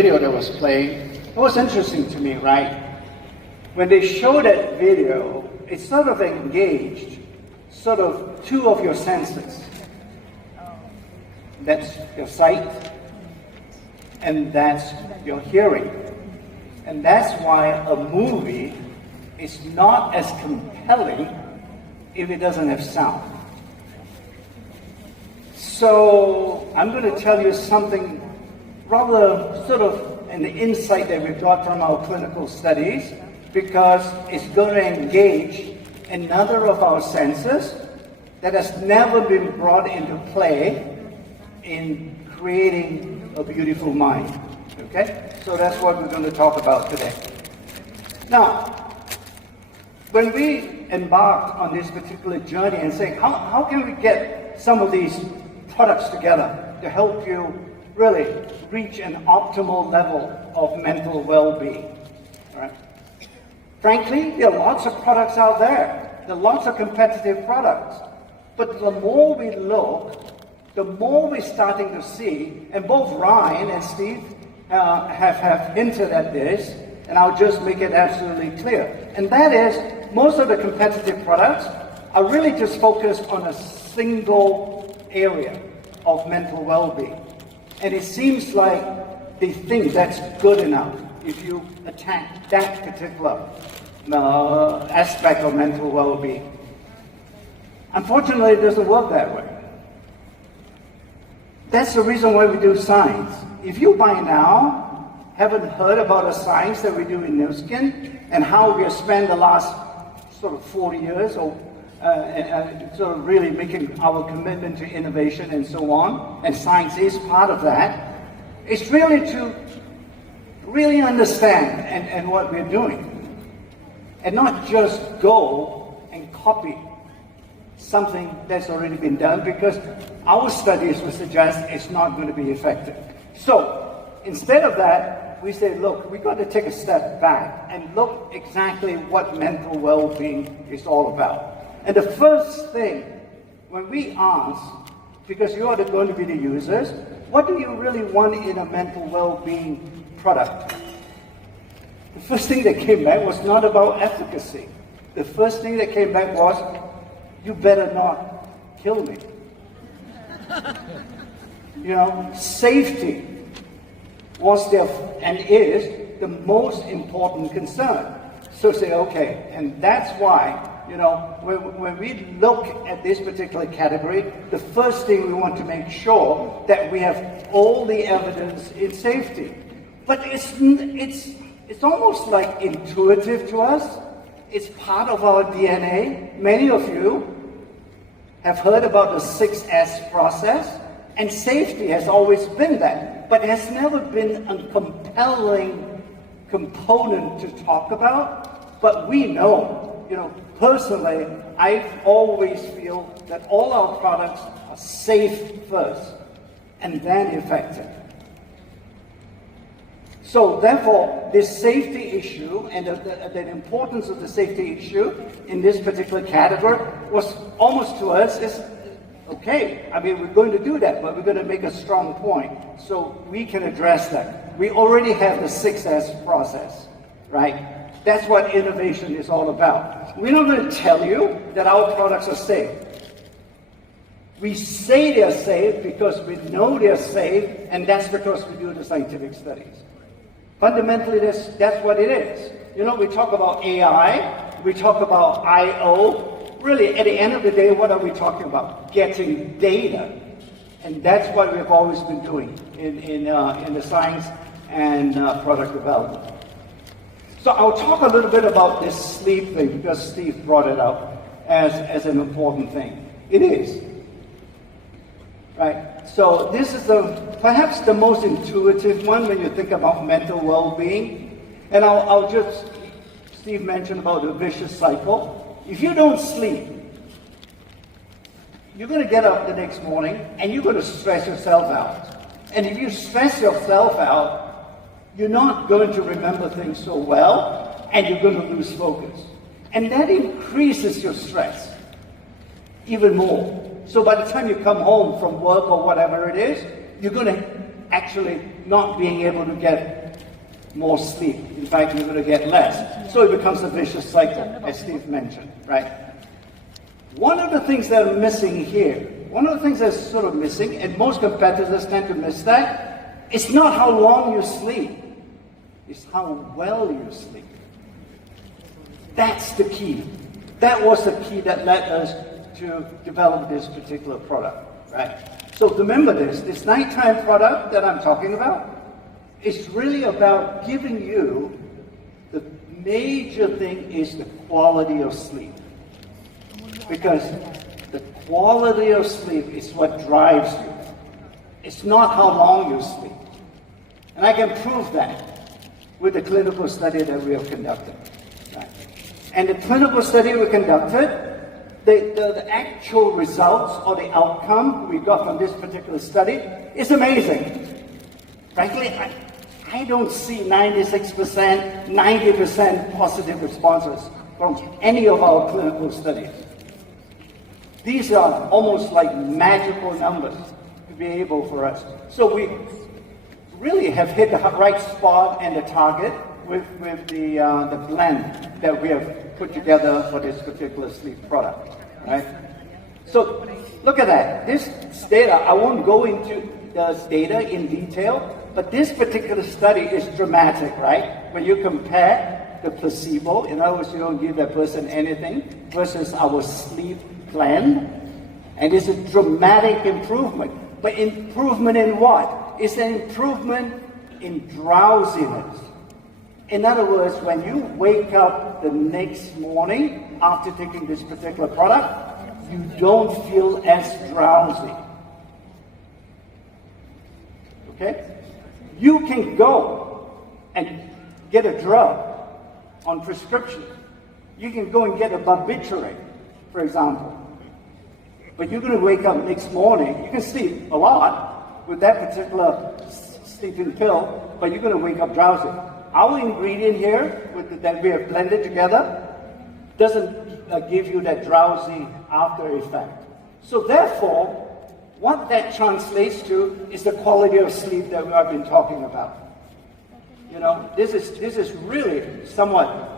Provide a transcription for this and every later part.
video that was playing, it was interesting to me, right? When they show that video, it sort of engaged sort of two of your senses. That's your sight, and that's your hearing. And that's why a movie is not as compelling if it doesn't have sound. So I'm going to tell you something rather sort of an insight that we've got from our clinical studies, because it's going to engage another of our senses that has never been brought into play in creating a beautiful mind. Okay? So that's what we're going to talk about today. Now, when we embarked on this particular journey and saying, how can we get some of these products together to help you really reach an optimal level of mental well-being? Right? Frankly, there are lots of products out there. There are lots of competitive products. But the more we look, the more we're starting to see, and both Ryan and Steve have hinted at this, and I'll just make it absolutely clear. And that is, most of the competitive products are really just focused on a single area of mental well-being. And it seems like they think that's good enough if you attack that particular aspect of mental well-being. Unfortunately, it doesn't work that way. That's the reason why we do science. If you by now haven't heard about the science that we do in Nu Skin and how we have spent the last sort of 40 years or sort of really making our commitment to innovation and so on, and science is part of that, it's really to really understand and what we're doing, and not just go and copy something that's already been done, because our studies would suggest it's not going to be effective. So instead of that, we say, look, we've got to take a step back and look exactly what mental well-being is all about. And the first thing, when we ask, because you are going to be the users, what do you really want in a mental well-being product? The first thing that came back was not about efficacy. The first thing that came back was, you better not kill me. You know, safety was there and is the most important concern. So say, okay, and that's why, you know, when we look at this particular category, the first thing we want to make sure that we have all the evidence in safety. But it's almost like intuitive to us. It's part of our DNA. Many of you have heard about the 6S process, and safety has always been that, but it has never been a compelling component to talk about. But we know, you know, personally, I always feel that all our products are safe first, and then effective. So therefore, this safety issue and the importance of the safety issue in this particular category was almost to us is, okay, I mean, we're going to do that, but we're going to make a strong point so we can address that. We already have the 6S process, right? That's what innovation is all about. We're not going to tell you that our products are safe. We say they're safe because we know they're safe, and that's because we do the scientific studies. Fundamentally, that's what it is. You know, we talk about AI, we talk about I/O. Really, at the end of the day, what are we talking about? Getting data. And that's what we've always been doing in the science and product development. So I'll talk a little bit about this sleep thing, because Steve brought it up as an important thing. It is. Right? So this is perhaps the most intuitive one when you think about mental well-being. And I'll just, Steve mentioned about the vicious cycle. If you don't sleep, you're going to get up the next morning and you're going to stress yourself out. And if you stress yourself out, you're not going to remember things so well, and you're going to lose focus. And that increases your stress even more. So by the time you come home from work or whatever it is, you're going to actually not being able to get more sleep. In fact, you're going to get less. So it becomes a vicious cycle, as Steve mentioned, right? One of the things that are missing here, one of the things that's sort of missing, and most competitors tend to miss that, it's not how long you sleep, it's how well you sleep. That's the key. That was the key that led us to develop this particular product, right? So remember this nighttime product that I'm talking about, it's really about giving you, the major thing is the quality of sleep. Because the quality of sleep is what drives you. It's not how long you sleep. And I can prove that with the clinical study that we have conducted. Right? And the clinical study we conducted, the actual results or the outcome we got from this particular study is amazing. Frankly, I don't see 96%, 90% positive responses from any of our clinical studies. These are almost like magical numbers to be able for us. So we really have hit the right spot and the target with the blend that we have put together for this particular sleep product, right? So look at that. This data, I won't go into this data in detail, but this particular study is dramatic, right? When you compare the placebo, in other words, you don't give that person anything, versus our sleep blend, and it's a dramatic improvement. But improvement in what? It's an improvement in drowsiness. In other words, when you wake up the next morning after taking this particular product, you don't feel as drowsy. Okay? You can go and get a drug on prescription. You can go and get a barbiturate, for example. But you're going to wake up next morning, you can sleep a lot with that particular sleeping pill, but you're going to wake up drowsy. Our ingredient here that we have blended together doesn't give you that drowsy after effect. So therefore, what that translates to is the quality of sleep that I've been talking about. You know, this is really somewhat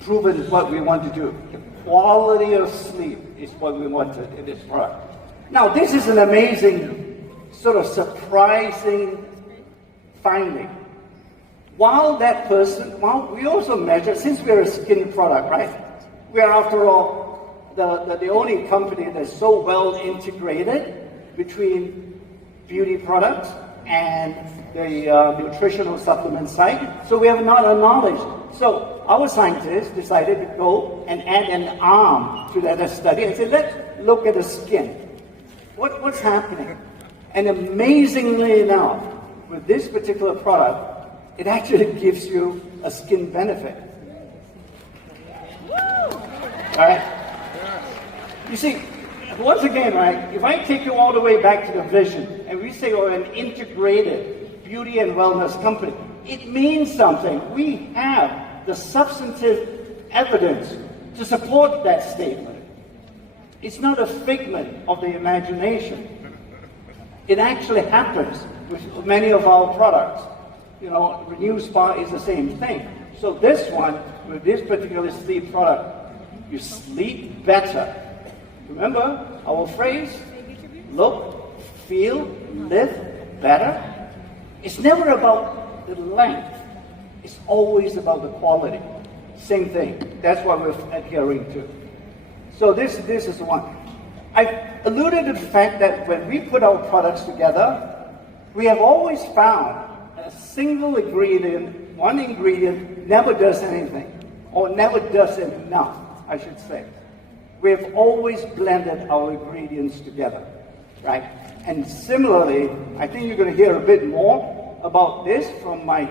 proven what we want to do. The quality of sleep is what we wanted in this product. Now, this is an amazing, sort of surprising finding. While we also measure, since we're a skin product, right? We are, after all, the only company that's so well integrated between beauty products and the nutritional supplement side. So we have not a knowledge. So our scientists decided to go and add an arm to that study and say, let's look at the skin. What's happening? And amazingly enough, with this particular product, it actually gives you a skin benefit. All right? You see, once again, right, if I take you all the way back to the vision, and we say we're an integrated beauty and wellness company, it means something. We have the substantive evidence to support that statement. It's not a figment of the imagination. It actually happens with many of our products. You know, Renew Spa is the same thing. So this one, with this particular sleep product, you sleep better. Remember our phrase? Look, feel, live better. It's never about the length. It's always about the quality. Same thing. That's what we're adhering to. So this is one. I alluded to the fact that when we put our products together, we have always found a single ingredient, one ingredient, never does anything, or never does enough, I should say. We have always blended our ingredients together, right? And similarly, I think you're going to hear a bit more about this from my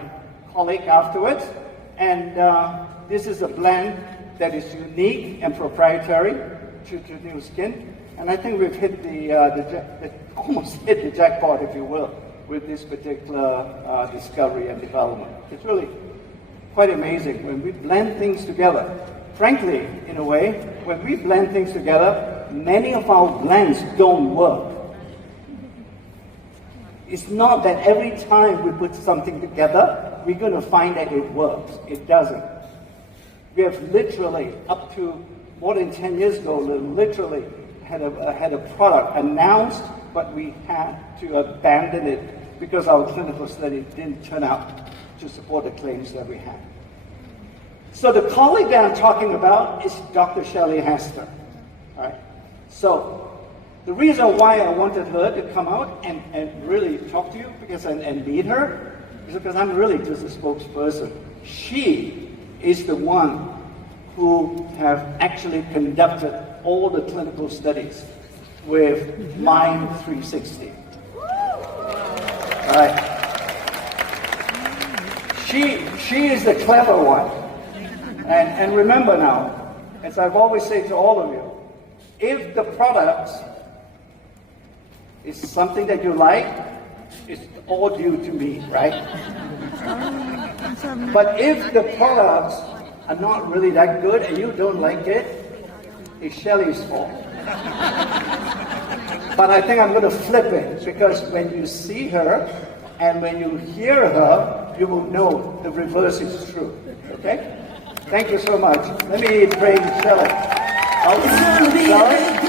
colleague afterwards. And this is a blend that is unique and proprietary to New Skin. And I think we've hit almost hit the jackpot, if you will, with this particular discovery and development. It's really quite amazing when we blend things together. Frankly, in a way, when we blend things together, many of our blends don't work. It's not that every time we put something together, we're going to find that it works. It doesn't. We have literally, up to more than 10 years ago, literally had a product announced, but we had to abandon it because our clinical study didn't turn out to support the claims that we had. So the colleague that I'm talking about is Dr. Shelley Hester. All right. So the reason why I wanted her to come out and really talk to you and meet her is because I'm really just a spokesperson. She is the one who have actually conducted all the clinical studies with MYND360. All right. She is the clever one. And remember now, as I've always said to all of you, if the product is something that you like, it's all due to me, right? But if the products are not really that good and you don't like it, it's Shelley's fault. But I think I'm going to flip it, because when you see her and when you hear her, you will know the reverse is true. Okay? Thank you so much. Let me bring Shelley. Oh, sorry.